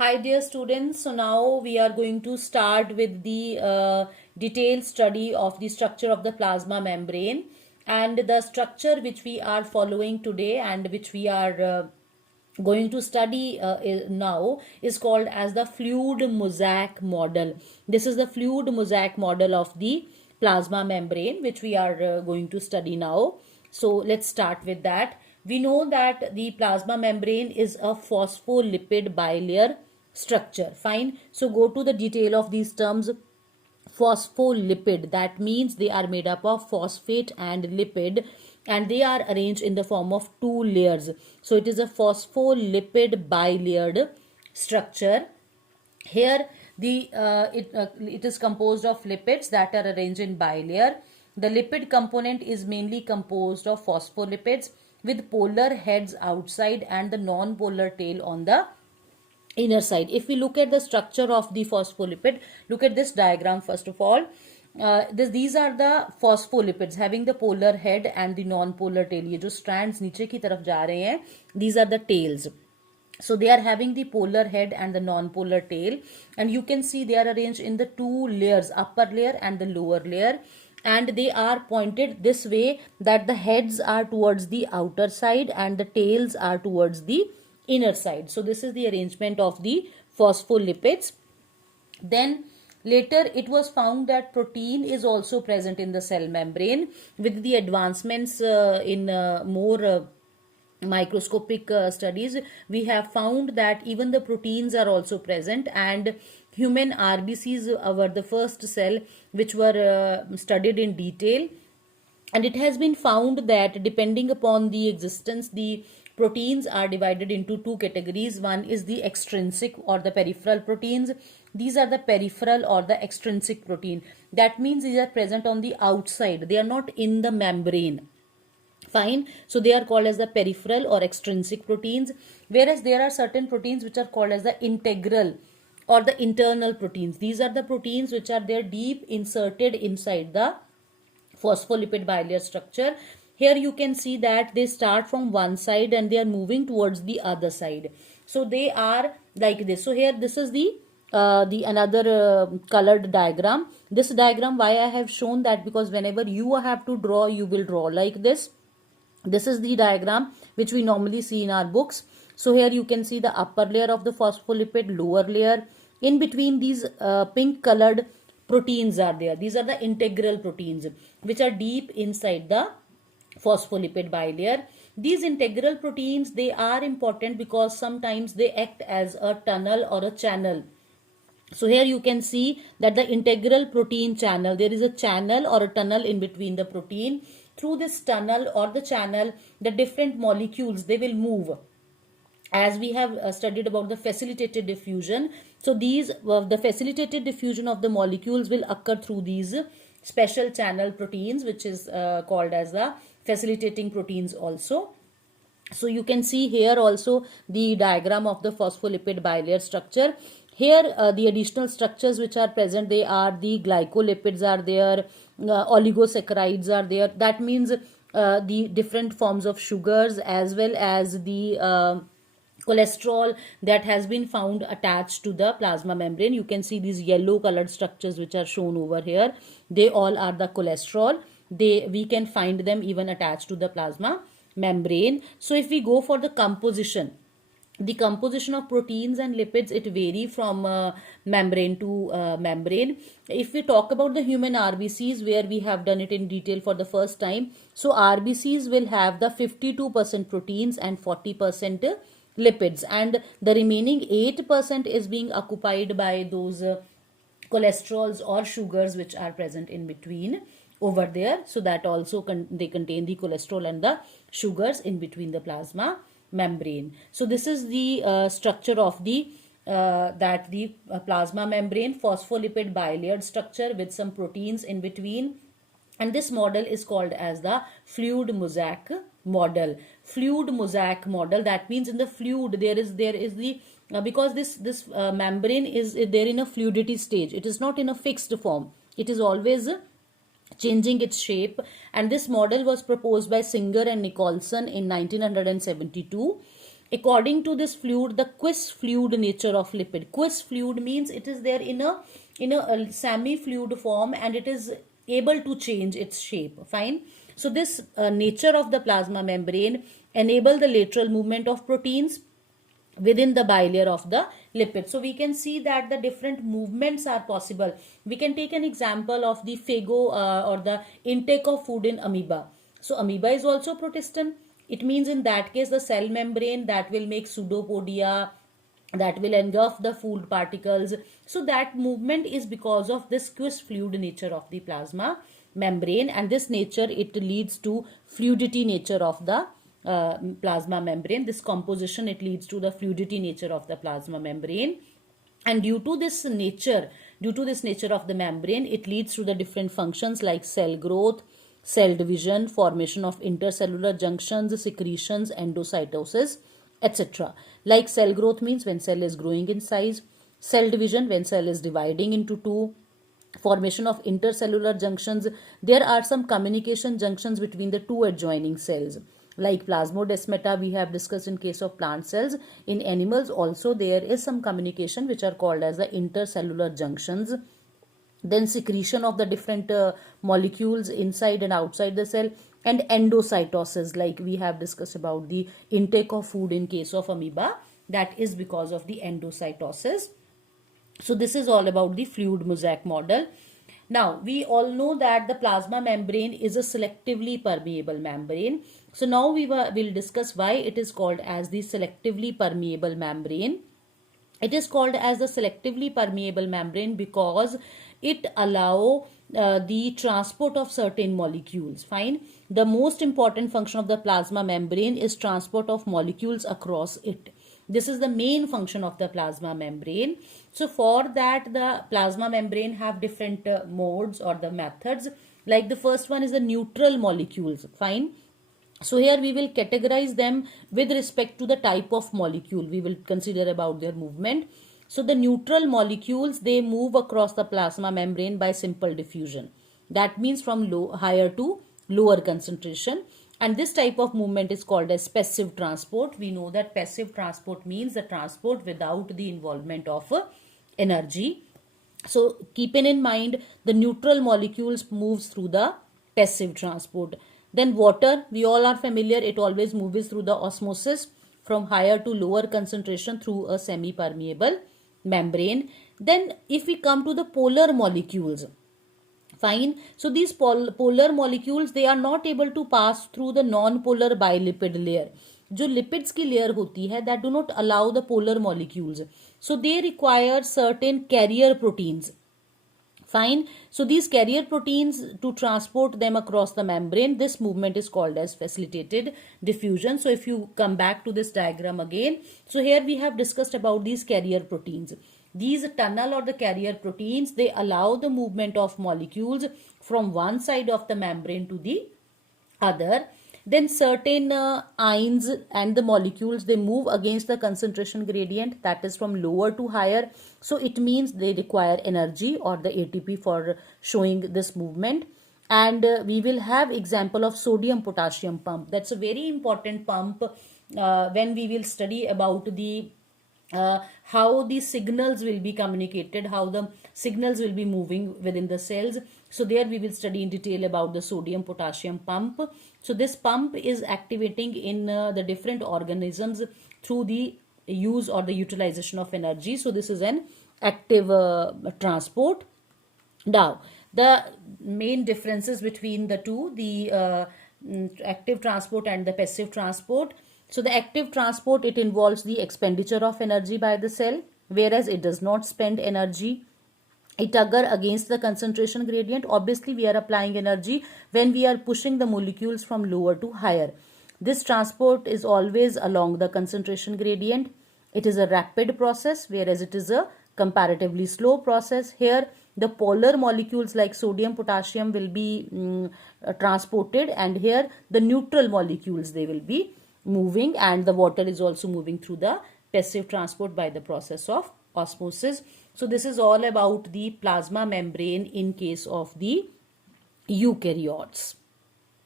Hi dear students, so now we are going to start with the detailed study of the structure of the plasma membrane, and the structure which we are following today and which we are going to study now is called as the fluid mosaic model. This is the fluid mosaic model of the plasma membrane which we are going to study now. So let's start with that. We know that the plasma membrane is a phospholipid bilayer structure. Fine. So go to the detail of these terms. Phospholipid, that means they are made up of phosphate and lipid, and they are arranged in the form of two layers. So it is a phospholipid bilayered structure. Here it is composed of lipids that are arranged in bilayer. The lipid component is mainly composed of phospholipids with polar heads outside and the non-polar tail on the inner side. If we look at the structure of the phospholipid, look at this diagram first of all. These are the phospholipids having the polar head and the non-polar tail. ये जो strands नीचे की तरफ जा रहे हैं, these are the tails. So they are having the polar head and the non-polar tail, and you can see they are arranged in the two layers, upper layer and the lower layer, and they are pointed this way that the heads are towards the outer side and the tails are towards the inner side. So this is the arrangement of the phospholipids. Then later it was found that protein is also present in the cell membrane. With the advancements in more microscopic studies, we have found that even the proteins are also present, and human RBCs were the first cell which were studied in detail. And it has been found that depending upon the existence, the proteins are divided into two categories. One is the extrinsic or the peripheral proteins. These are the peripheral or the extrinsic protein. That means these are present on the outside. They are not in the membrane. Fine. So they are called as the peripheral or extrinsic proteins, whereas there are certain proteins which are called as the integral or the internal proteins. These are the proteins which are there deep inserted inside the phospholipid bilayer structure. Here you can see that they start from one side and they are moving towards the other side. So they are like this. So here this is the another colored diagram. This diagram, why I have shown that, because whenever you have to draw, you will draw like this. This is the diagram which we normally see in our books. So here you can see the upper layer of the phospholipid, lower layer. In between these pink colored proteins are there. These are the integral proteins which are deep inside the phospholipid bilayer. These integral proteins, they are important because sometimes they act as a tunnel or a channel. So here you can see that the integral protein channel, there is a channel or a tunnel in between the protein. Through this tunnel or the channel, the different molecules, they will move. As we have studied about the facilitated diffusion, so these the facilitated diffusion of the molecules will occur through these special channel proteins, which is called as the facilitating proteins also. So you can see here also the diagram of the phospholipid bilayer structure. Here the additional structures which are present, they are the glycolipids are there, oligosaccharides are there. That means the different forms of sugars as well as the cholesterol that has been found attached to the plasma membrane. You can see these yellow colored structures which are shown over here. They all are the cholesterol. We can find them even attached to the plasma membrane. So if we go for the composition of proteins and lipids, it vary from membrane to membrane. If we talk about the human RBCs, where we have done it in detail for the first time, so RBCs will have the 52% proteins and 40% lipids, and the remaining 8% is being occupied by those cholesterols or sugars which are present in between over there. So that also they contain the cholesterol and the sugars in between the plasma membrane. So this is the structure of the plasma membrane, phospholipid bilayered structure with some proteins in between, and this model is called as the fluid mosaic model. Fluid mosaic model, that means in the fluid there is the because this membrane is there in a fluidity stage. It is not in a fixed form. It is always changing its shape, and this model was proposed by Singer and Nicholson in 1972. According to this fluid, the quis fluid nature of lipid. Quis fluid means it is there in a semi-fluid form and it is able to change its shape. Fine. So this nature of the plasma membrane enable the lateral movement of proteins within the bilayer of the lipid. So we can see that the different movements are possible. We can take an example of the phago or the intake of food in amoeba. So amoeba is also protist. It means in that case the cell membrane that will make pseudopodia, that will engulf the food particles. So that movement is because of this quis fluid nature of the plasma membrane, and this nature it leads to fluidity nature of the plasma membrane. This composition it leads to the fluidity nature of the plasma membrane, and due to this nature of the membrane, it leads to the different functions like cell growth, cell division, formation of intercellular junctions, secretions, endocytosis, etc. Like cell growth means when cell is growing in size, cell division when cell is dividing into two, formation of intercellular junctions. There are some communication junctions between the two adjoining cells. Like plasmodesmata we have discussed in case of plant cells. In animals also there is some communication which are called as the intercellular junctions. Then secretion of the different molecules inside and outside the cell, and endocytosis, like we have discussed about the intake of food in case of amoeba, that is because of the endocytosis. So this is all about the fluid mosaic model. Now we all know that the plasma membrane is a selectively permeable membrane. So now we will discuss why it is called as the selectively permeable membrane. It is called as the selectively permeable membrane because it allow the transport of certain molecules. Fine. The most important function of the plasma membrane is transport of molecules across it. This is the main function of the plasma membrane. So for that the plasma membrane have different modes or the methods. Like the first one is the neutral molecules. Fine. So here we will categorize them with respect to the type of molecule. We will consider about their movement. So the neutral molecules, they move across the plasma membrane by simple diffusion. That means from higher to lower concentration. And this type of movement is called as passive transport. We know that passive transport means the transport without the involvement of energy. So keeping in mind the neutral molecules moves through the passive transport. Then water, we all are familiar, it always moves through the osmosis from higher to lower concentration through a semi-permeable membrane. Then if we come to the polar molecules, fine. So these polar molecules, they are not able to pass through the non-polar bilipid layer. जो lipids की layer होती है, that do not allow the polar molecules. So they require certain carrier proteins. Fine. So these carrier proteins, to transport them across the membrane, this movement is called as facilitated diffusion. So if you come back to this diagram again, so here we have discussed about these carrier proteins. These tunnel or the carrier proteins, they allow the movement of molecules from one side of the membrane to the other. Then certain ions and the molecules, they move against the concentration gradient, that is from lower to higher. So it means they require energy or the ATP for showing this movement. And we will have example of sodium potassium pump. That's a very important pump when we will study about the how the signals will be communicated, how the signals will be moving within the cells. So there we will study in detail about the sodium potassium pump. So this pump is activating in the different organisms through the use or the utilization of energy. So this is an active transport. Now the main differences between the two, the active transport and the passive transport. So the active transport, it involves the expenditure of energy by the cell, whereas it does not spend energy. It occurs against the concentration gradient. Obviously, we are applying energy when we are pushing the molecules from lower to higher. This transport is always along the concentration gradient. It is a rapid process, whereas it is a comparatively slow process. Here, the polar molecules like sodium, potassium will be transported, and here the neutral molecules, they will be moving, and the water is also moving through the passive transport by the process of osmosis. So this is all about the plasma membrane in case of the eukaryotes.